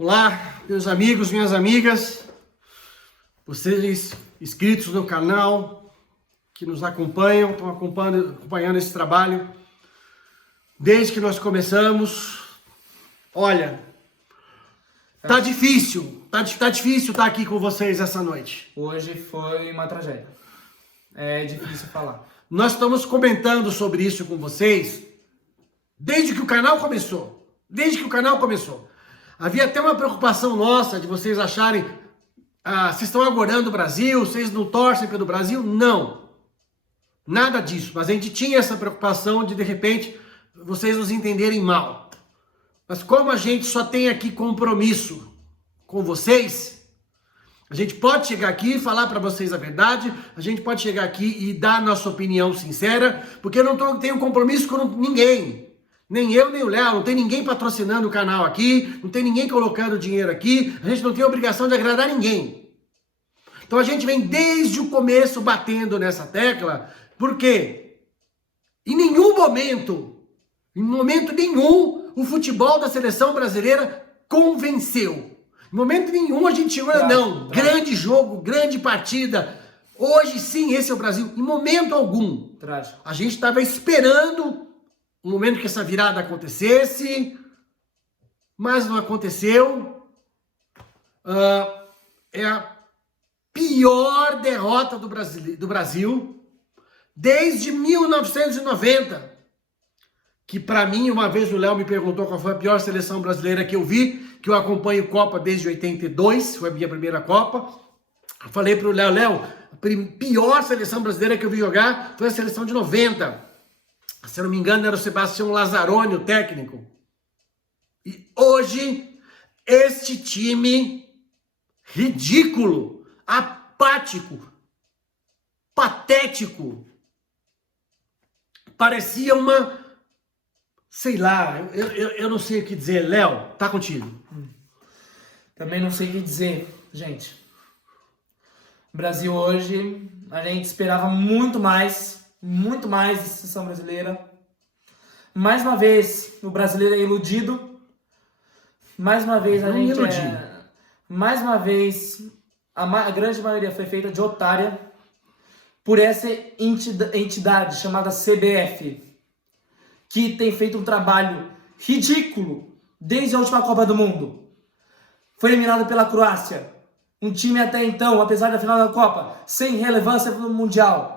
Olá, meus amigos, minhas amigas, vocês inscritos no canal, que nos acompanham, estão acompanhando esse trabalho desde que nós começamos. Olha, tá difícil estar aqui com vocês essa noite. Hoje foi uma tragédia. É difícil falar. Nós estamos comentando sobre isso com vocês desde que o canal começou. Havia até uma preocupação nossa de vocês acharem, vocês estão aguardando o Brasil, vocês não torcem pelo Brasil. Não, nada disso. Mas a gente tinha essa preocupação de repente, vocês nos entenderem mal. Mas como a gente só tem aqui compromisso com vocês, a gente pode chegar aqui e falar para vocês a verdade, a gente pode chegar aqui e dar a nossa opinião sincera, porque eu não tenho compromisso com ninguém. Nem eu, nem o Léo, não tem ninguém patrocinando o canal aqui, não tem ninguém colocando dinheiro aqui, a gente não tem obrigação de agradar ninguém. Então a gente vem desde o começo batendo nessa tecla, porque em momento nenhum, o futebol da seleção brasileira convenceu. Em momento nenhum a gente chegou, grande jogo, grande partida, hoje sim, esse é o Brasil. Em momento algum. Trágico. A gente estava esperando o momento que essa virada acontecesse, mas não aconteceu. É a pior derrota do Brasil desde 1990. Que para mim, uma vez o Léo me perguntou qual foi a pior seleção brasileira que eu vi, que eu acompanho Copa desde 82, foi a minha primeira Copa. Eu falei pro Léo, a pior seleção brasileira que eu vi jogar foi a seleção de 90. Se eu não me engano, era o Sebastião Lazzaroni, o técnico. E hoje, este time ridículo, apático, patético, parecia uma... Sei lá, eu não sei o que dizer. Léo, tá contigo. Também não sei o que dizer, gente. O Brasil hoje, a gente esperava muito mais da seleção brasileira. Mais uma vez, o brasileiro é iludido. Mais uma vez, mais uma vez, a grande maioria foi feita de otária por essa entidade chamada CBF, que tem feito um trabalho ridículo desde a última Copa do Mundo. Foi eliminado pela Croácia, um time até então, apesar da final da Copa, sem relevância no Mundial.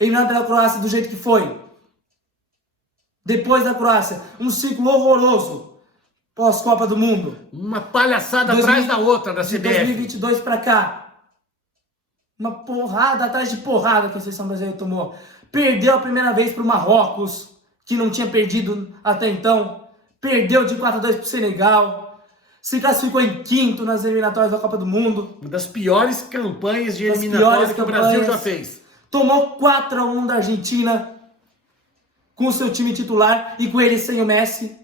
Eliminado pela Croácia do jeito que foi. Depois da Croácia, um ciclo horroroso pós-Copa do Mundo. Uma palhaçada atrás da outra da CBF. De 2022 para cá. Uma porrada atrás de porrada que a seleção brasileira tomou. Perdeu a primeira vez para o Marrocos, que não tinha perdido até então. Perdeu de 4-2 para o Senegal. Se classificou em quinto nas eliminatórias da Copa do Mundo. Uma das piores campanhas de eliminatórias que o Brasil já fez. Tomou 4-1 da Argentina com o seu time titular e com ele sem o Messi.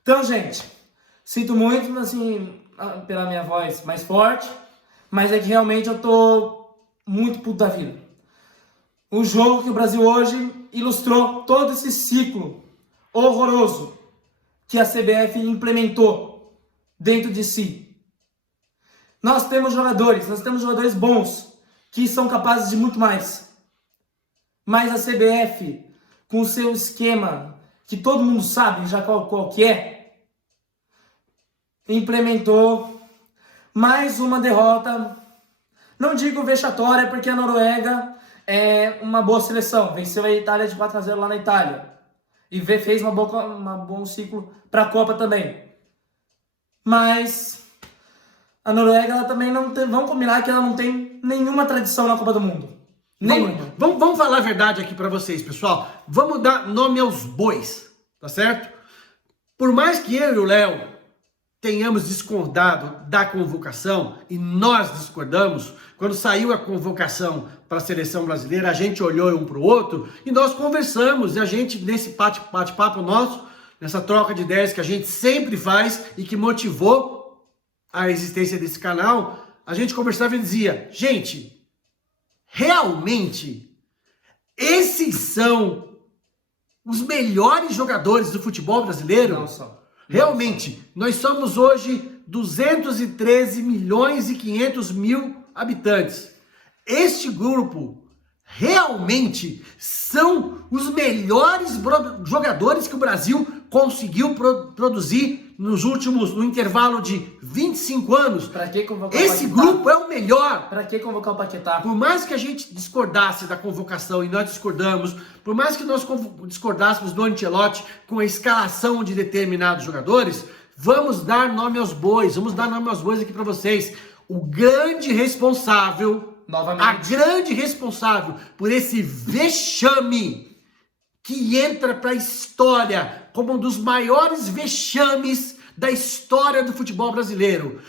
Então, gente, sinto muito, assim, pela minha voz mais forte, mas é que realmente eu tô muito puto da vida. O jogo que o Brasil hoje ilustrou todo esse ciclo horroroso que a CBF implementou dentro de si. Nós temos jogadores bons, que são capazes de muito mais. Mas a CBF, com o seu esquema, que todo mundo sabe já qual que é, implementou mais uma derrota. Não digo vexatória, porque a Noruega é uma boa seleção. Venceu a Itália de 4-0 lá na Itália. E fez um bom ciclo para a Copa também. Mas a Noruega, ela também não tem... Vamos combinar que ela não tem nenhuma tradição na Copa do Mundo. Nenhuma. Vamos falar a verdade aqui para vocês, pessoal. Vamos dar nome aos bois, tá certo? Por mais que eu e o Léo tenhamos discordado da convocação, e nós discordamos, quando saiu a convocação para a seleção brasileira, a gente olhou um para o outro e nós conversamos, e a gente, nesse bate-papo nosso, nessa troca de ideias que a gente sempre faz e que motivou a existência desse canal, a gente conversava e dizia, gente, realmente, esses são os melhores jogadores do futebol brasileiro? Não são. Realmente, nós somos hoje 213 milhões e 500 mil habitantes. Este grupo realmente são os melhores jogadores que o Brasil conseguiu produzir no intervalo de 25 anos. Pra que convocar Esse o Paquetá? grupo é o melhor. Pra que convocar o Paquetá? Por mais que a gente discordasse da convocação, e nós discordamos, por mais que nós discordássemos do Ancelotti com a escalação de determinados jogadores, vamos dar nome aos bois, aqui para vocês. O grande responsável, Novamente. a grande responsável por esse vexame que entra para a história como um dos maiores vexames da história do futebol brasileiro.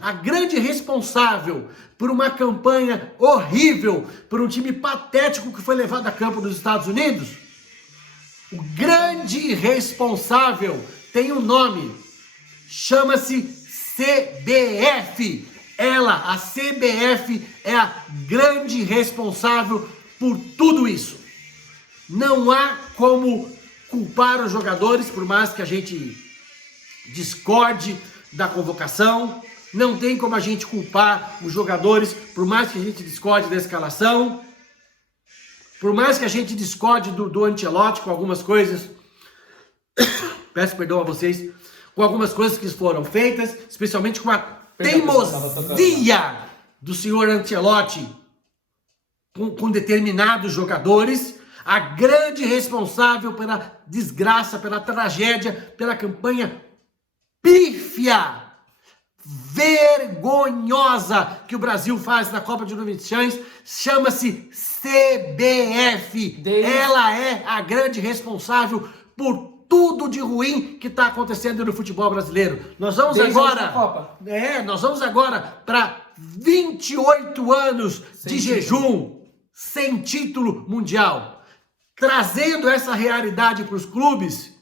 A grande responsável por uma campanha horrível, por um time patético que foi levado a campo dos Estados Unidos. O grande responsável tem um nome, chama-se CBF. A CBF é a grande responsável por tudo isso. Não há como culpar os jogadores, por mais que a gente discorde da convocação. Não tem como a gente culpar os jogadores, por mais que a gente discorde da escalação. Por mais que a gente discorde do Ancelotti com algumas coisas. Peço perdão a vocês. Com algumas coisas que foram feitas, especialmente com a teimosia do senhor Ancelotti com determinados jogadores. A grande responsável pela desgraça, pela tragédia, pela campanha pífia, vergonhosa que o Brasil faz na Copa de Nações, chama-se CBF. Ela é a grande responsável por tudo de ruim que está acontecendo no futebol brasileiro. Nós vamos agora para 28 anos de jejum sem título mundial. Trazendo essa realidade para os clubes,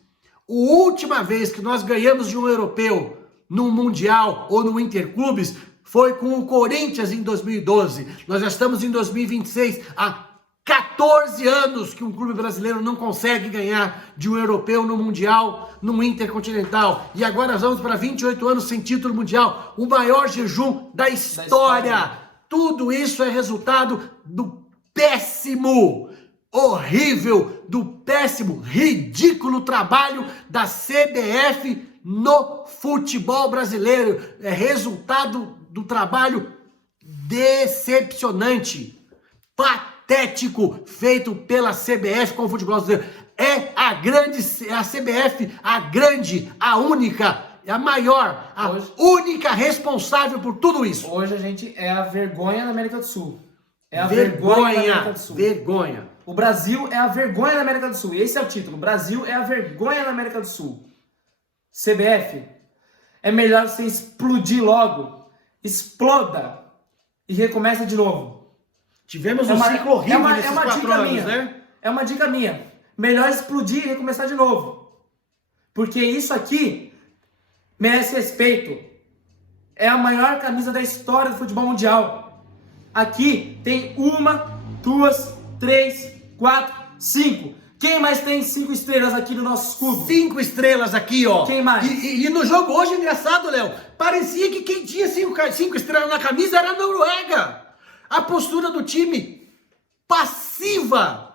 a última vez que nós ganhamos de um europeu no Mundial ou no Interclubes foi com o Corinthians em 2012. Nós já estamos em 2026, há 14 anos que um clube brasileiro não consegue ganhar de um europeu no Mundial, no Intercontinental. E agora nós vamos para 28 anos sem título mundial, o maior jejum da história. Tudo isso é resultado do péssimo, horrível, do péssimo, ridículo trabalho da CBF no futebol brasileiro. É resultado do trabalho decepcionante, patético, feito pela CBF com o futebol brasileiro. É a CBF, a única, a maior, única responsável por tudo isso. Hoje a gente é a vergonha na América do Sul. É a vergonha da América do Sul. Vergonha. O Brasil é a vergonha da América do Sul. Esse é o título. O Brasil é a vergonha da América do Sul. CBF, é melhor você explodir logo. Exploda e recomeça de novo. Tivemos um ciclo horrível nesses 4 anos, minha, né? É uma dica minha. Melhor explodir e recomeçar de novo. Porque isso aqui merece respeito. É a maior camisa da história do futebol mundial. Aqui tem 1, 2, 3, 4, 5. Quem mais tem 5 estrelas aqui no nosso escudo? 5 estrelas aqui, ó. Quem mais? E no jogo hoje, engraçado, Léo, parecia que quem tinha 5 estrelas na camisa era a Noruega. A postura do time passiva,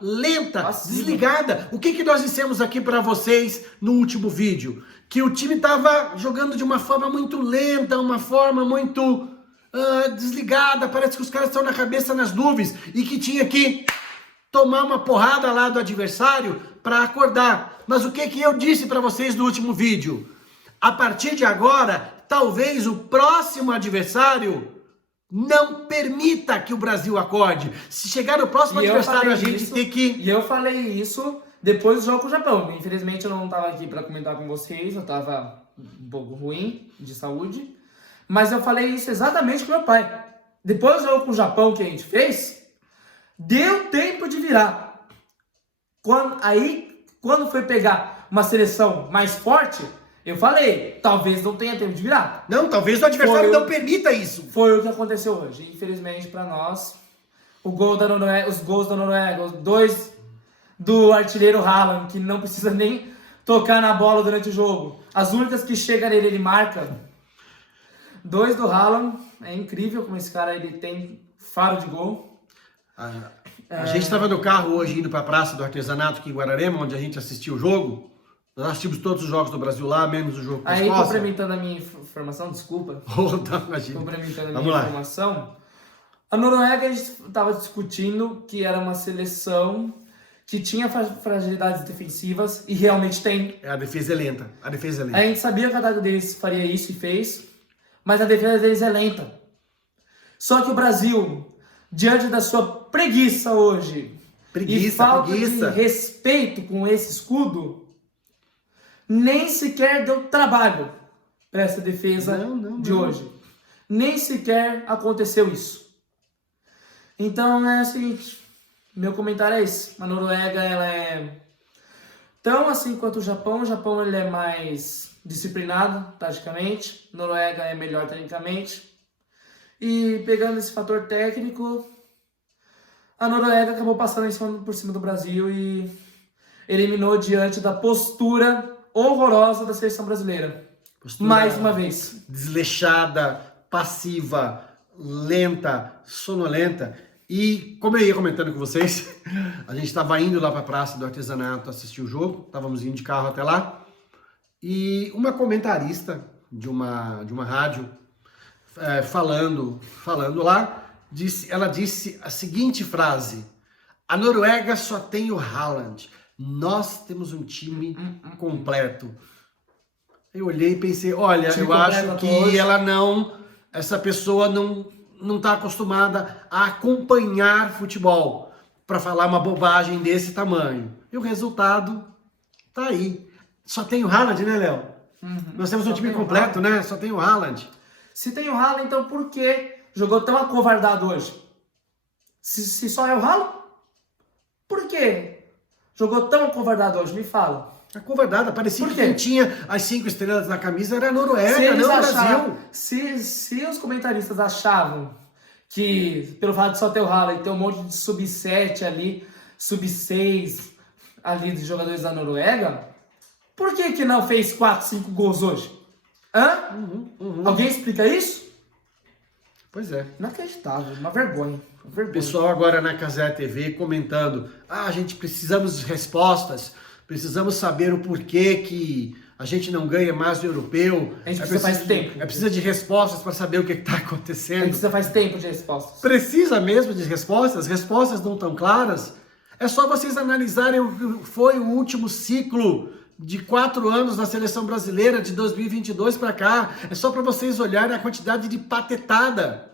lenta, desligada. O que nós dissemos aqui para vocês no último vídeo? Que o time estava jogando de uma forma muito lenta, uma forma muito desligada, parece que os caras estão na cabeça nas nuvens e que tinha que tomar uma porrada lá do adversário para acordar. Mas o que eu disse para vocês no último vídeo? A partir de agora, talvez o próximo adversário não permita que o Brasil acorde. Se chegar no próximo adversário, a gente tem que... E eu falei isso depois do jogo com o Japão. Infelizmente eu não estava aqui para comentar com vocês, eu estava um pouco ruim de saúde. Mas eu falei isso exatamente com meu pai. Depois do jogo com o Japão que a gente fez, deu tempo de virar. Quando foi pegar uma seleção mais forte, eu falei, talvez não tenha tempo de virar. Não, talvez o adversário não permita isso. Foi o que aconteceu hoje. Infelizmente para nós, os gols da Noruega, os 2 do artilheiro Haaland, que não precisa nem tocar na bola durante o jogo. As únicas que chegam nele, ele marca. 2 do Haaland. É incrível como esse cara ele tem faro de gol. A gente estava no carro hoje indo para a Praça do Artesanato aqui em Guararema, onde a gente assistiu o jogo. Nós assistimos todos os jogos do Brasil lá, menos o jogo com a Aí, Escócia. complementando a minha informação, desculpa. Imagina. Complementando a Vamos minha lá. informação. A Noruega, a gente estava discutindo que era uma seleção que tinha fragilidades defensivas, e realmente tem. A defesa é lenta. A defesa é lenta. A gente sabia que o ataque deles faria isso e fez, mas a defesa deles é lenta. Só que o Brasil, diante da sua preguiça hoje, e falta de respeito com esse escudo, nem sequer deu trabalho para essa defesa de hoje. Nem sequer aconteceu isso. Então é o seguinte, meu comentário é esse. A Noruega, ela é tão assim quanto o Japão. O Japão ele é mais disciplinado, taticamente. A Noruega é melhor tecnicamente. E pegando esse fator técnico, a Noruega acabou passando por cima do Brasil e eliminou diante da postura horrorosa da seleção brasileira. Mais uma vez. Desleixada, passiva, lenta, sonolenta. E como eu ia comentando com vocês, a gente estava indo lá para a Praça do Artesanato assistir o jogo, estávamos indo de carro até lá, e uma comentarista de uma rádio falando lá, ela disse a seguinte frase: a Noruega só tem o Haaland, nós temos um time completo. Eu olhei e pensei, olha, eu acho que essa pessoa não está acostumada a acompanhar futebol para falar uma bobagem desse tamanho. E o resultado tá aí. Só tem o Haaland, né, Léo? Nós temos um time completo, né? Só tem o Haaland. Se tem o Haaland, então por que jogou tão acovardado hoje? Se só é o Haaland, por que jogou tão acovardado hoje? Me fala. Acovardada, parecia que quem tinha as 5 estrelas na camisa era a Noruega, não o Brasil. Se os comentaristas achavam que, pelo fato de só ter o Haaland e ter um monte de sub-7 ali, sub-6 ali dos jogadores da Noruega, por que não fez 4, 5 gols hoje? Alguém explica isso? Pois é. Inacreditável, uma vergonha. Pessoal agora na Cazé TV comentando, a gente precisamos de respostas, precisamos saber o porquê que a gente não ganha mais do europeu. A gente precisa faz tempo. Precisa de respostas para saber o que está acontecendo. A gente precisa faz tempo de respostas. Precisa mesmo de respostas? Respostas não tão claras? É só vocês analisarem o que foi o último ciclo de 4 anos na seleção brasileira, de 2022 para cá. É só para vocês olharem a quantidade de patetada.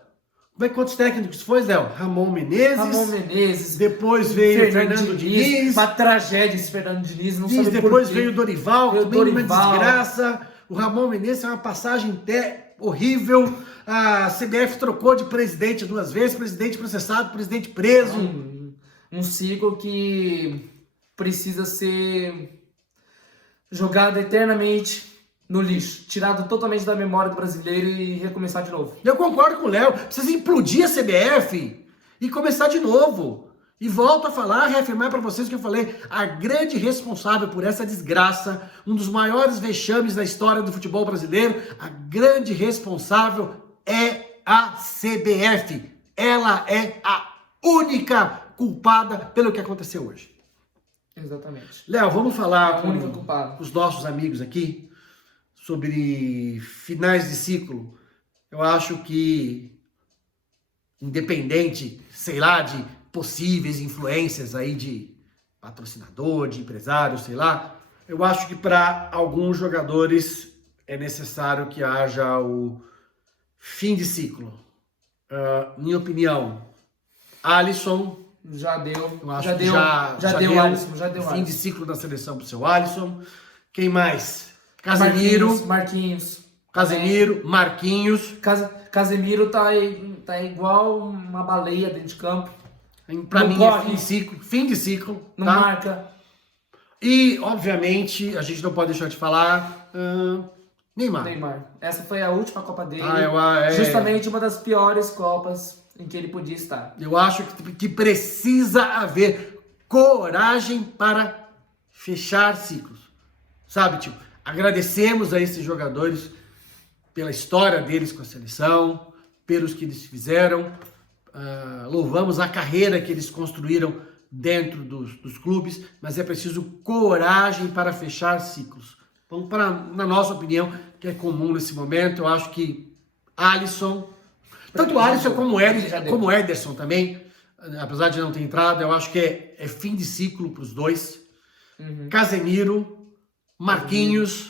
Quantos técnicos foi, Zé? Ramon Menezes. Depois veio Fernando Diniz. Uma tragédia esse Fernando Diniz. Não sabe depois veio o Dorival, também uma desgraça. O Ramon Menezes é uma passagem horrível. A CBF trocou de presidente 2 vezes. Presidente processado, presidente preso. Um ciclo que precisa ser jogado eternamente no lixo, tirado totalmente da memória do brasileiro e recomeçar de novo. Eu concordo com o Léo, precisa implodir a CBF e começar de novo. E volto a falar, reafirmar para vocês o que eu falei, a grande responsável por essa desgraça, um dos maiores vexames da história do futebol brasileiro, a grande responsável é a CBF. Ela é a única culpada pelo que aconteceu hoje. Exatamente. Léo, vamos falar com os nossos amigos aqui sobre finais de ciclo. Eu acho que, independente, sei lá, de possíveis influências aí de patrocinador, de empresário, sei lá, eu acho que para alguns jogadores é necessário que haja o fim de ciclo. Minha opinião, Alisson já deu. Já deu Alisson, já deu fim de ciclo da seleção pro seu Alisson. Quem mais? Casemiro. Marquinhos. Casemiro, Marquinhos. Casemiro tá igual uma baleia dentro de campo. Pra mim é fim de ciclo. Não tá? marca. E, obviamente, a gente não pode deixar de falar Neymar. Essa foi a última Copa dele. Justamente uma das piores Copas em que ele podia estar. Eu acho que precisa haver coragem para fechar ciclos. Sabe, tipo, agradecemos a esses jogadores pela história deles com a seleção, pelos que eles fizeram, louvamos a carreira que eles construíram dentro dos clubes, mas é preciso coragem para fechar ciclos. Então, na nossa opinião, que é comum nesse momento, eu acho que Alisson, tanto Alisson como Ederson também, apesar de não ter entrado, eu acho que é fim de ciclo para os dois. Casemiro, Marquinhos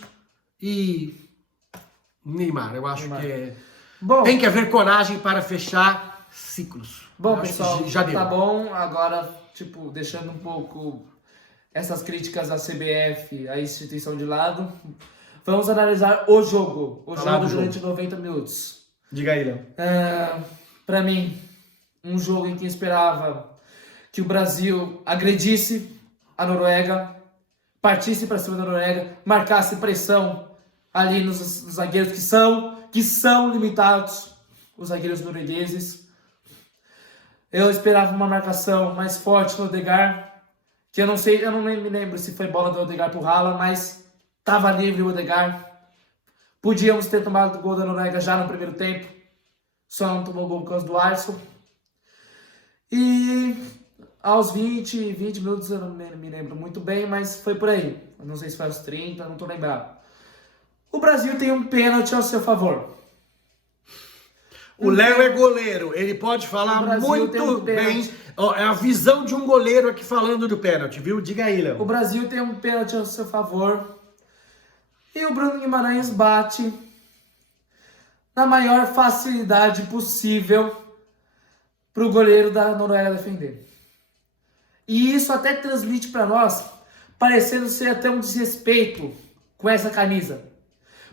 e Neymar. Eu acho que tem que haver coragem para fechar ciclos. Bom, pessoal, já deu. Tá bom. Agora, tipo, deixando um pouco essas críticas à CBF, à instituição de lado, vamos analisar o jogo. O jogo durante 90 minutos. Diga aí, Léo. Para mim, um jogo em que eu esperava que o Brasil agredisse a Noruega, partisse para cima da Noruega, marcasse pressão ali nos zagueiros que são limitados, os zagueiros noruegueses. Eu esperava uma marcação mais forte no Odegaard, que eu não me lembro se foi bola do Odegaard pro Haaland, mas estava livre o Odegaard. Podíamos ter tomado o gol da Noruega já no primeiro tempo, só não tomou gol por causa do Alisson. E aos 20 minutos, eu não me lembro muito bem, mas foi por aí. Eu não sei se foi aos 30, não tô lembrado. O Brasil tem um pênalti ao seu favor. O Léo é goleiro, ele pode falar muito bem. É a visão de um goleiro aqui falando do pênalti, viu? Diga aí, Léo. O Brasil tem um pênalti ao seu favor. E o Bruno Guimarães bate na maior facilidade possível para o goleiro da Noruega defender. E isso até transmite para nós, parecendo ser até um desrespeito com essa camisa.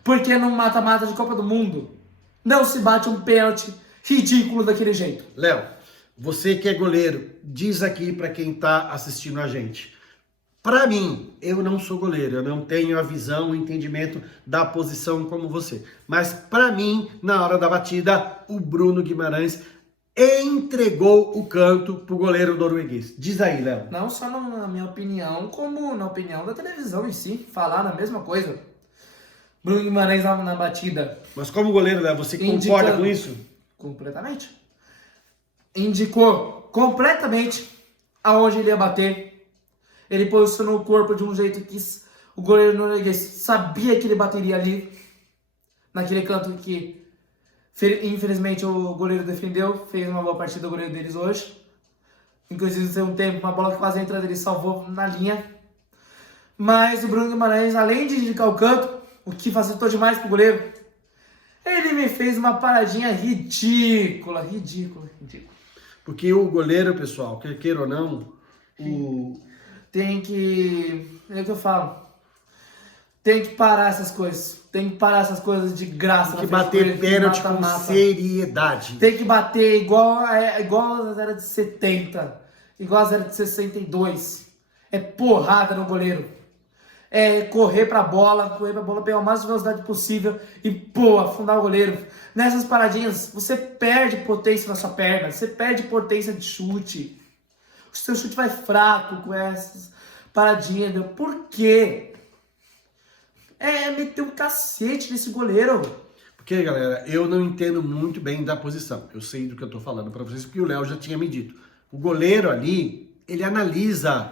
Porque no mata-mata de Copa do Mundo não se bate um pênalti ridículo daquele jeito. Léo, você que é goleiro, diz aqui para quem tá assistindo a gente. Para mim, eu não sou goleiro, eu não tenho a visão, o entendimento da posição como você. Mas para mim, na hora da batida, o Bruno Guimarães entregou o canto pro goleiro norueguês. Diz aí, Léo. Não só na minha opinião, como na opinião da televisão em si, falaram a mesma coisa. Bruno Guimarães na batida. Mas como goleiro, Léo, você concorda com isso? Completamente. Indicou completamente aonde ele ia bater. Ele posicionou o corpo de um jeito que o goleiro norueguês sabia que ele bateria ali. Naquele canto que, infelizmente, o goleiro defendeu. Fez uma boa partida o goleiro deles hoje. Inclusive, tem um tempo, uma bola que quase entra dele salvou na linha. Mas o Bruno Guimarães, além de indicar o canto, o que facilitou demais pro goleiro, ele me fez uma paradinha ridícula. Porque o goleiro, pessoal, quer queira ou não, tem que... É o que eu falo. Tem que parar essas coisas. Tem que parar essas coisas de graça. Tem que bater pênalti com seriedade. Tem que bater igual a era de 70. Igual a era de 62. É porrada no goleiro. É correr pra bola, pegar a mais velocidade possível e, afundar o goleiro. Nessas paradinhas, você perde potência na sua perna, você perde potência de chute. O seu chute vai fraco com essas paradinhas, meu. Por quê? É meter um cacete nesse goleiro. Porque, galera, eu não entendo muito bem da posição. Eu sei do que eu tô falando pra vocês, porque o Léo já tinha me dito. O goleiro ali, ele analisa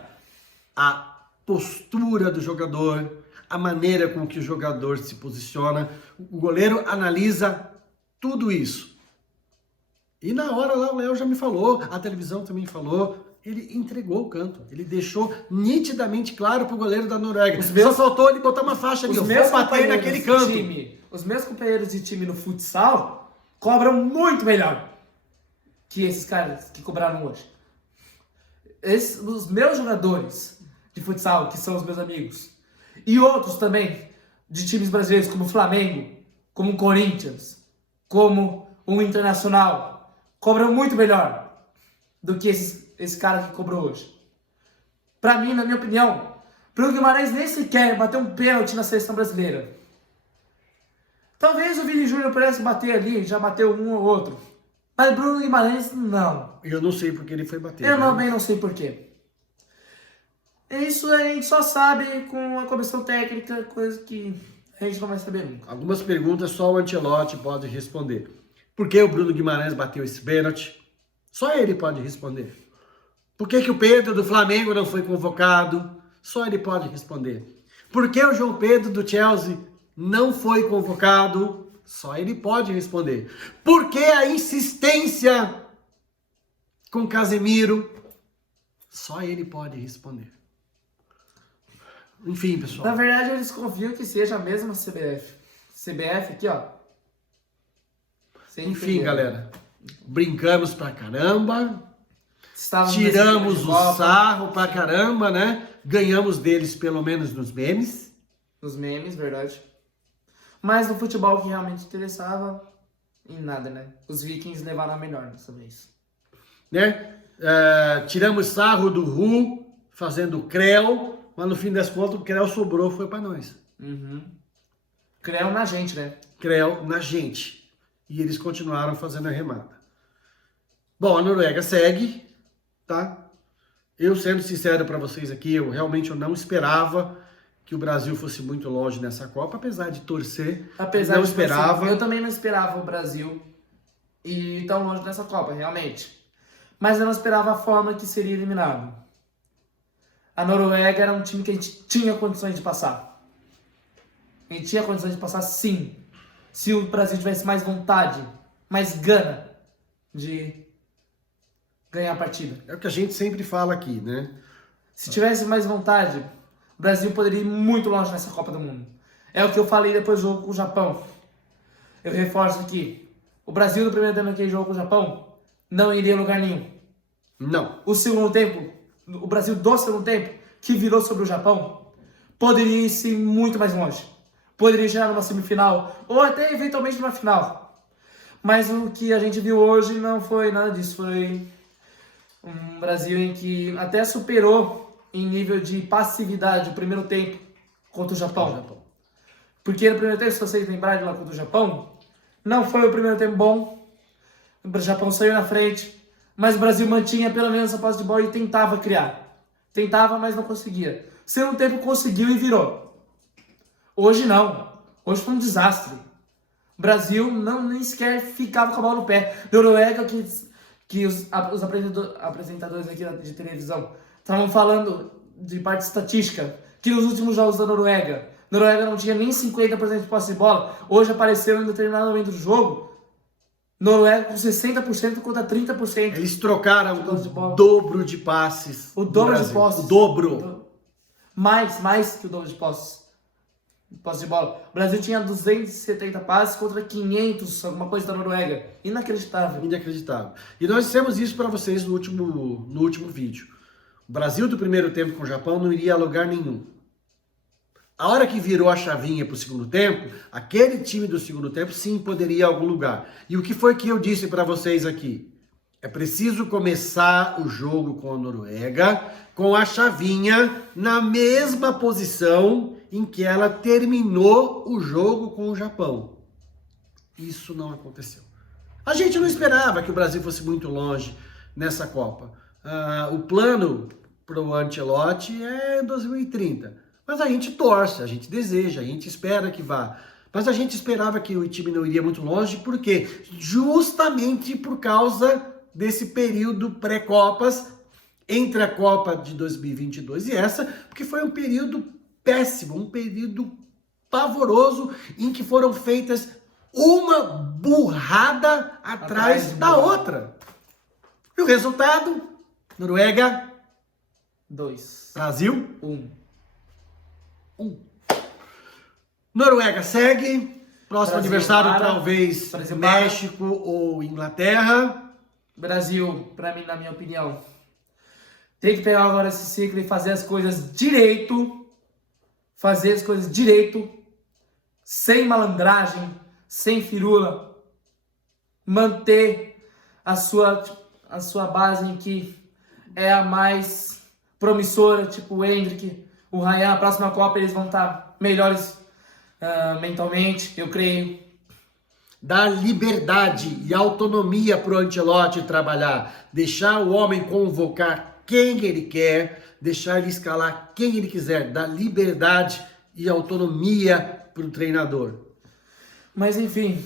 a postura do jogador, a maneira com que o jogador se posiciona. O goleiro analisa tudo isso. E na hora lá o Léo já me falou, a televisão também falou, ele entregou o canto. Ele deixou nitidamente claro pro goleiro da Noruega. Só faltou ele botar uma faixa ali, vou bater naquele canto. Os meus companheiros de time no futsal cobram muito melhor que esses caras que cobraram hoje. Os meus jogadores de futsal, que são os meus amigos, e outros também de times brasileiros, como o Flamengo, como o Corinthians, como o Internacional, cobram muito melhor do que esse cara que cobrou hoje. Pra mim, na minha opinião, Bruno Guimarães nem sequer bateu um pênalti na seleção brasileira. Talvez o Vini Júnior pudesse bater ali, já bateu um ou outro. Mas Bruno Guimarães, não. Eu não sei porque ele foi bater. Eu também não sei por quê. Isso a gente só sabe com a comissão técnica, coisa que a gente não vai saber nunca. Algumas perguntas só o Ancelotti pode responder. Por que o Bruno Guimarães bateu esse pênalti? Só ele pode responder. Por que o Pedro do Flamengo não foi convocado? Só ele pode responder. Por que o João Pedro do Chelsea não foi convocado? Só ele pode responder. Por que a insistência com Casemiro? Só ele pode responder. Enfim, pessoal. Na verdade, eles confiam que seja a mesma CBF. CBF aqui, ó. Sem Enfim, entender. galera. Brincamos pra caramba. Estávamos Tiramos nesse o Copa, sarro pra caramba, né? Ganhamos deles, pelo menos nos memes. nos memes, verdade. Mas no futebol que realmente interessava, em nada, né? Os Vikings levaram a melhor dessa vez. Né? Tiramos sarro do Ru, fazendo o Creu, mas no fim das contas o Creu sobrou, foi pra nós. Creu na gente, né? Creu na gente. E eles continuaram fazendo a remada. Bom, a Noruega segue, tá? Eu, sendo sincero pra vocês aqui, eu realmente não esperava que o Brasil fosse muito longe nessa Copa, apesar de torcer, não esperava. Eu também não esperava o Brasil ir tão longe nessa Copa, realmente. Mas eu não esperava a forma que seria eliminado. A Noruega era um time que a gente tinha condições de passar. A gente tinha condições de passar, sim. Se o Brasil tivesse mais vontade, mais gana de ganhar a partida. É o que a gente sempre fala aqui, né? Se tivesse mais vontade, o Brasil poderia ir muito longe nessa Copa do Mundo. É o que eu falei depois do jogo com o Japão. Eu reforço aqui. O Brasil, no primeiro tempo daquele jogo com o Japão, não iria a lugar nenhum. Não. O segundo tempo, o Brasil do segundo tempo, que virou sobre o Japão, poderia ir sim muito mais longe. Poderia chegar numa semifinal, ou até eventualmente numa final. Mas o que a gente viu hoje não foi nada disso. Foi um Brasil em que até superou em nível de passividade o primeiro tempo contra o Japão. Porque no primeiro tempo, se vocês lembrarem lá contra o Japão, não foi o primeiro tempo bom. O Japão saiu na frente, mas o Brasil mantinha pelo menos a posse de bola e tentava criar. Tentava, mas não conseguia. Segundo tempo conseguiu e virou. Hoje não. Hoje foi um desastre. O Brasil nem sequer ficava com a bola no pé. Noruega, que os apresentadores aqui de televisão estavam falando de parte estatística, que nos últimos jogos da Noruega não tinha nem 50% de posse de bola. Hoje apareceu em determinado momento do jogo, Noruega com 60% contra 30%. Eles trocaram o dobro de passes. O dobro de posses. O dobro. Mais que o dobro de posses. Posse de bola. O Brasil tinha 270 passes contra 500, alguma coisa da Noruega. Inacreditável. Inacreditável. E nós dissemos isso para vocês no último vídeo. O Brasil do primeiro tempo com o Japão não iria a lugar nenhum. A hora que virou a chavinha para o segundo tempo, aquele time do segundo tempo sim poderia ir a algum lugar. E o que foi que eu disse para vocês aqui? É preciso começar o jogo com a Noruega com a chavinha na mesma posição em que ela terminou o jogo com o Japão. Isso não aconteceu. A gente não esperava que o Brasil fosse muito longe nessa Copa. O plano para o Ancelotti é 2030. Mas a gente torce, a gente deseja, a gente espera que vá. Mas a gente esperava que o time não iria muito longe, por quê? Justamente por causa desse período pré-copas, entre a Copa de 2022 e essa, porque foi um período péssimo, um período pavoroso, em que foram feitas uma burrada atrás da outra. E o resultado? Noruega 2. Brasil 1. Noruega segue. Próximo Brasil adversário para. talvez Brasil México ou Inglaterra. Brasil, pra mim, na minha opinião, tem que pegar agora esse ciclo e fazer as coisas direito. Fazer as coisas direito. Sem malandragem, sem firula. Manter a sua base em que é a mais promissora, tipo o Endrick, o Ryan. A próxima Copa eles vão estar melhores mentalmente, eu creio. Dar liberdade e autonomia para o Ancelotti trabalhar. Deixar o homem convocar quem ele quer, deixar ele escalar quem ele quiser, dar liberdade e autonomia para o treinador. Mas enfim,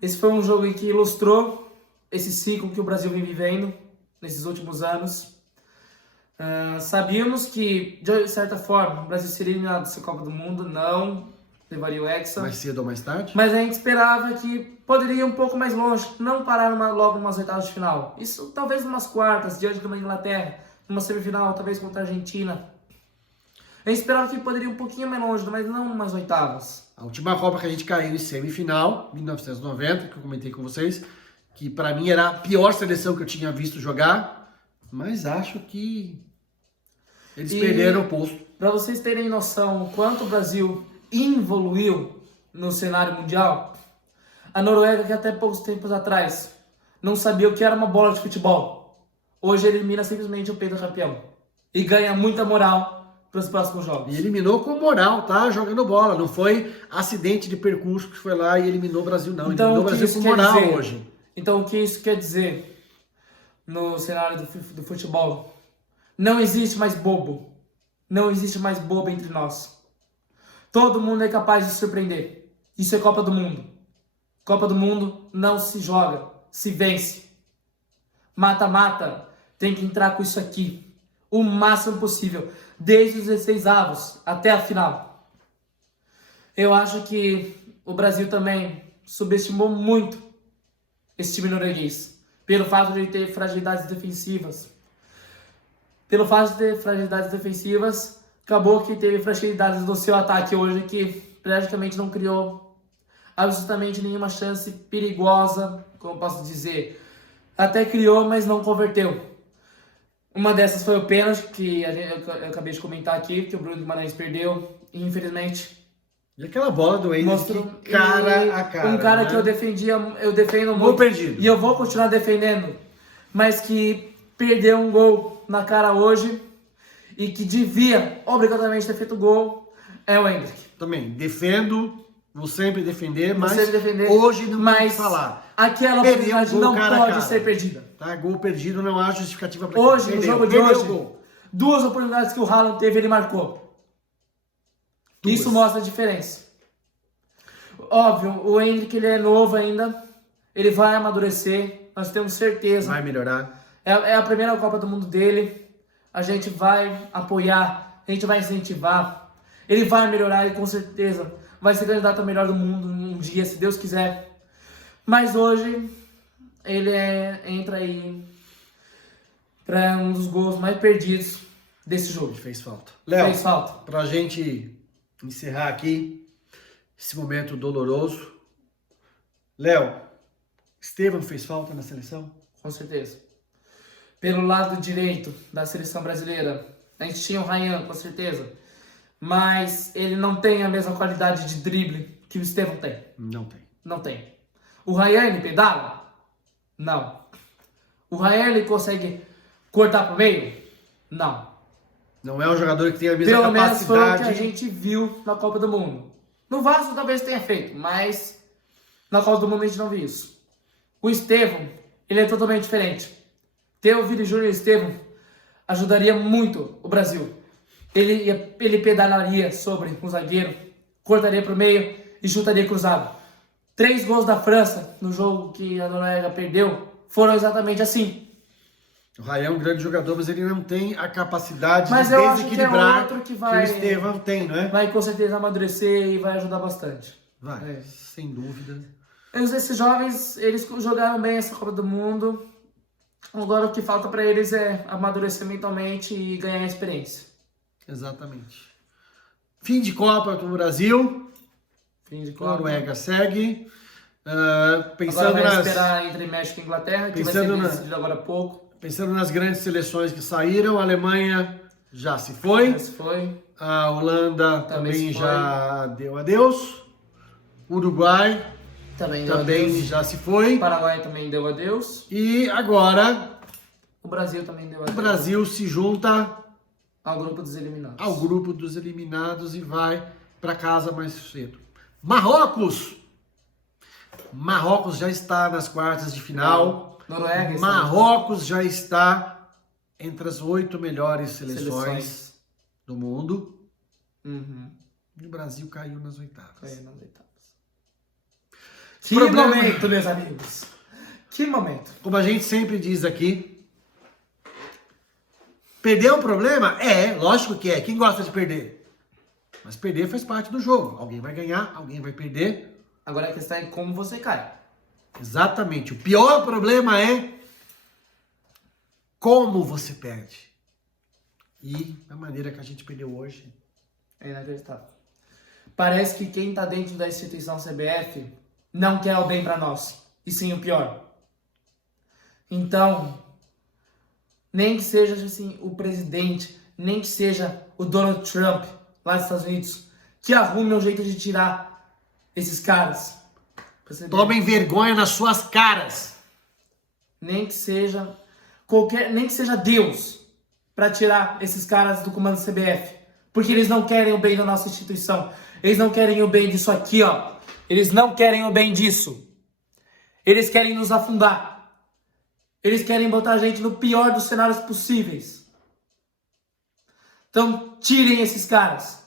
esse foi um jogo em que ilustrou esse ciclo que o Brasil vem vivendo nesses últimos anos. Sabíamos que, de certa forma, o Brasil seria eliminado dessa Copa do Mundo, não levaria o Hexa. Mais cedo ou mais tarde? Mas a gente esperava que poderia ir um pouco mais longe, não parar logo umas oitavas de final. Isso talvez umas quartas, diante de uma Inglaterra, numa semifinal, talvez contra a Argentina. A gente esperava que poderia ir um pouquinho mais longe, mas não umas oitavas. A última Copa que a gente caiu em semifinal, 1990, que eu comentei com vocês, que para mim era a pior seleção que eu tinha visto jogar, mas acho que eles perderam o posto. Para vocês terem noção o quanto o Brasil evoluiu no cenário mundial, a Noruega, que até poucos tempos atrás não sabia o que era uma bola de futebol, hoje elimina simplesmente o pentacampeão e ganha muita moral para os próximos jogos. E eliminou com moral, tá? Jogando bola. Não foi acidente de percurso que foi lá e eliminou o Brasil, não. Então, eliminou o Brasil com moral hoje. Então, o que isso quer dizer no cenário do futebol? Não existe mais bobo. Não existe mais bobo entre nós. Todo mundo é capaz de se surpreender. Isso é Copa do Mundo. Copa do Mundo não se joga, se vence. Mata-mata tem que entrar com isso aqui o máximo possível, desde os 16avos até a final. Eu acho que o Brasil também subestimou muito esse time norueguês, pelo fato de ter fragilidades defensivas. Pelo fato de ter fragilidades defensivas, acabou que teve fragilidades no seu ataque hoje, que praticamente não criou absolutamente nenhuma chance perigosa, como eu posso dizer. Até criou, mas não converteu. Uma dessas foi o pênalti, que eu acabei de comentar aqui, que o Bruno Guimarães perdeu, e infelizmente... E aquela bola do Hendrick, cara a cara. Um cara, né, que eu defendo muito. Gol perdido. E eu vou continuar defendendo, mas que perdeu um gol na cara hoje e que devia obrigatoriamente ter feito gol, é o Hendrick. Também, defendo, vou sempre defender, mas defender, hoje não vai falar. Aquela oportunidade não pode ser perdida. Tá? Gol perdido não há justificativa para hoje, no jogo de hoje, duas oportunidades que o Haaland teve, ele marcou. Isso mostra a diferença. Óbvio, o Hendrick, ele é novo ainda, ele vai amadurecer, nós temos certeza. Vai melhorar. É a primeira Copa do Mundo dele, a gente vai apoiar, a gente vai incentivar, ele vai melhorar e com certeza vai ser candidato a melhor do mundo um dia, se Deus quiser. Mas hoje, ele entra aí para um dos gols mais perdidos desse jogo. Fez falta. Léo, fez falta. Pra gente encerrar aqui esse momento doloroso. Léo, Estevão fez falta na seleção? Com certeza. Pelo lado direito da seleção brasileira, a gente tinha o Ryan, com certeza. Mas ele não tem a mesma qualidade de drible que o Estevão tem. Não tem. Não tem. O Ryan, ele pedala? Não. O Ryan, ele consegue cortar pro meio? Não. Não é um jogador que tem a mesma Pelo capacidade. menos foi o que a gente viu na Copa do Mundo. No Vasco talvez tenha feito, mas na Copa do Mundo a gente não viu isso. O Estevão, ele é totalmente diferente. Ter o Vini Júnior e o Estevão ajudaria muito o Brasil. Ele pedalaria sobre um zagueiro, cortaria pro meio e chutaria cruzado. 3 gols da França no jogo que a Noruega perdeu foram exatamente assim. O Ryan é um grande jogador, mas ele não tem a capacidade mas de desequilibrar que o Estevão tem, não é? Vai com certeza amadurecer e vai ajudar bastante. Vai, sem dúvida. Esses jovens, eles jogaram bem essa Copa do Mundo. Agora o que falta para eles é amadurecer mentalmente e ganhar experiência. Exatamente. Fim de Copa para o Brasil. Fim de Copa. Noruega segue. Pensando agora vai esperar entre México e Inglaterra, que vai ser decidido agora há pouco. Pensando nas grandes seleções que saíram, a Alemanha já se foi. Já se foi. A Holanda também já deu adeus. Uruguai também já se foi. O Paraguai também deu adeus. E agora o Brasil também deu adeus. O Brasil se junta ao grupo dos eliminados. Ao grupo dos eliminados e vai para casa mais cedo. Marrocos! Marrocos já está nas quartas de final. Noruega está Marrocos já está entre as 8 melhores seleções do mundo. Uhum. E o Brasil caiu nas oitavas. Caiu nas oitavas. Esse Que problema- momento, meus amigos. Que momento. Como a gente sempre diz aqui, perder é um problema? É, lógico que é. Quem gosta de perder? Mas perder faz parte do jogo. Alguém vai ganhar, alguém vai perder. Agora a questão é como você cai. Exatamente. O pior problema é como você perde. E a maneira que a gente perdeu hoje. É inacreditável. Parece que quem tá dentro da instituição CBF não quer o bem pra nós. E sim o pior. Então, nem que seja assim, o presidente, nem que seja o Donald Trump lá nos Estados Unidos, que arrume um jeito de tirar esses caras. Tomem vergonha nas suas caras. Nem que seja nem que seja Deus para tirar esses caras do comando CBF, porque eles não querem o bem da nossa instituição. Eles não querem o bem disso aqui, ó. Eles não querem o bem disso. Eles querem nos afundar. Eles querem botar a gente no pior dos cenários possíveis. Então, tirem esses caras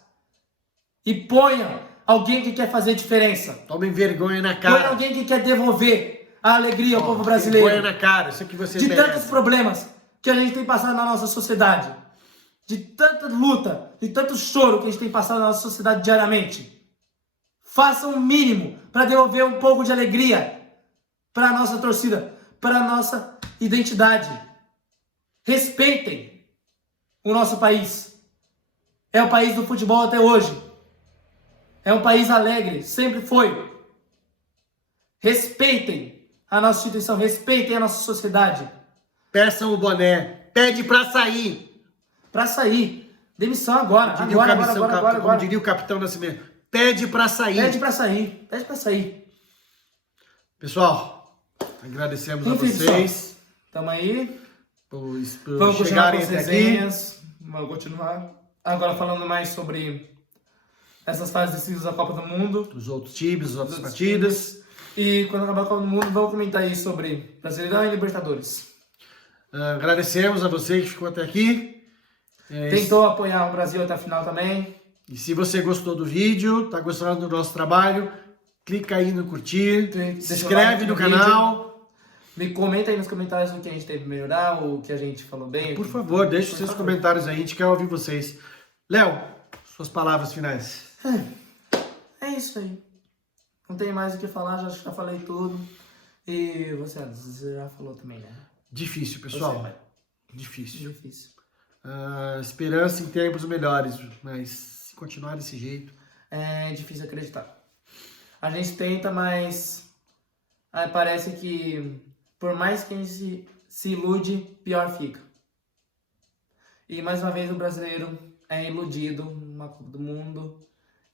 e ponham alguém que quer fazer diferença. Tomem vergonha na Ponham cara. alguém que quer devolver a alegria ao povo Vergonha brasileiro. na cara. Isso é que vocês De merecem. tantos problemas que a gente tem passado na nossa sociedade. De tanta luta, de tanto choro que a gente tem passado na nossa sociedade diariamente. Façam o mínimo para devolver um pouco de alegria para a nossa torcida, para a nossa identidade. Respeitem o nosso país. É o país do futebol até hoje. É um país alegre, sempre foi. Respeitem a nossa instituição, respeitem a nossa sociedade. Peçam o boné. Pede pra sair. Pra sair. Demissão agora. Diria o Agora, capitão- agora, agora, como agora. diria o Capitão Nascimento. Pede pra sair. Pede pra sair. Pede pra sair. Pessoal, agradecemos a Enfim, vocês Tamo aí. por Vamos continuar com chegarem as até aqui. resenhas. Vamos continuar. Agora falando mais sobre essas fases decisivas da Copa do Mundo. Os outros times, as outras Os outros partidas. E quando acabar a Copa do Mundo, vamos comentar aí sobre Brasileirão e Libertadores. Agradecemos a você que ficou até aqui. Tentou apoiar o Brasil até a final também. E se você gostou do vídeo, tá gostando do nosso trabalho, clica aí no curtir, Deixa se o inscreve like no no canal. Me comenta aí nos comentários o que a gente teve que melhorar, o que a gente falou bem. Por favor, deixe Por seus favor. comentários aí, a gente quer ouvir vocês. Léo, suas palavras finais. É isso aí. Não tem mais o que falar, já falei tudo. E você já falou também, né? Difícil, pessoal. Você vai. Difícil. Difícil. Esperança em tempos melhores, mas se continuar desse jeito... É difícil acreditar. A gente tenta, mas parece que por mais que a gente se ilude, pior fica. E mais uma vez o brasileiro é iludido numa Copa do Mundo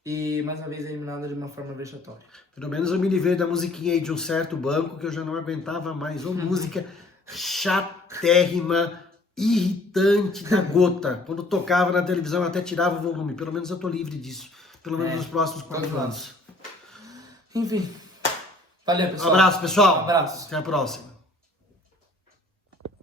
e mais uma vez é eliminado de uma forma vexatória. Pelo menos eu me livrei da musiquinha aí de um certo banco que eu já não aguentava mais. Ô, música chatérrima, irritante da gota. Quando tocava na televisão eu até tirava o volume. Pelo menos eu tô livre disso. Pelo menos nos próximos 4 anos. Enfim. Valeu, Um pessoal. abraço, pessoal. Um abraço. Até a próxima.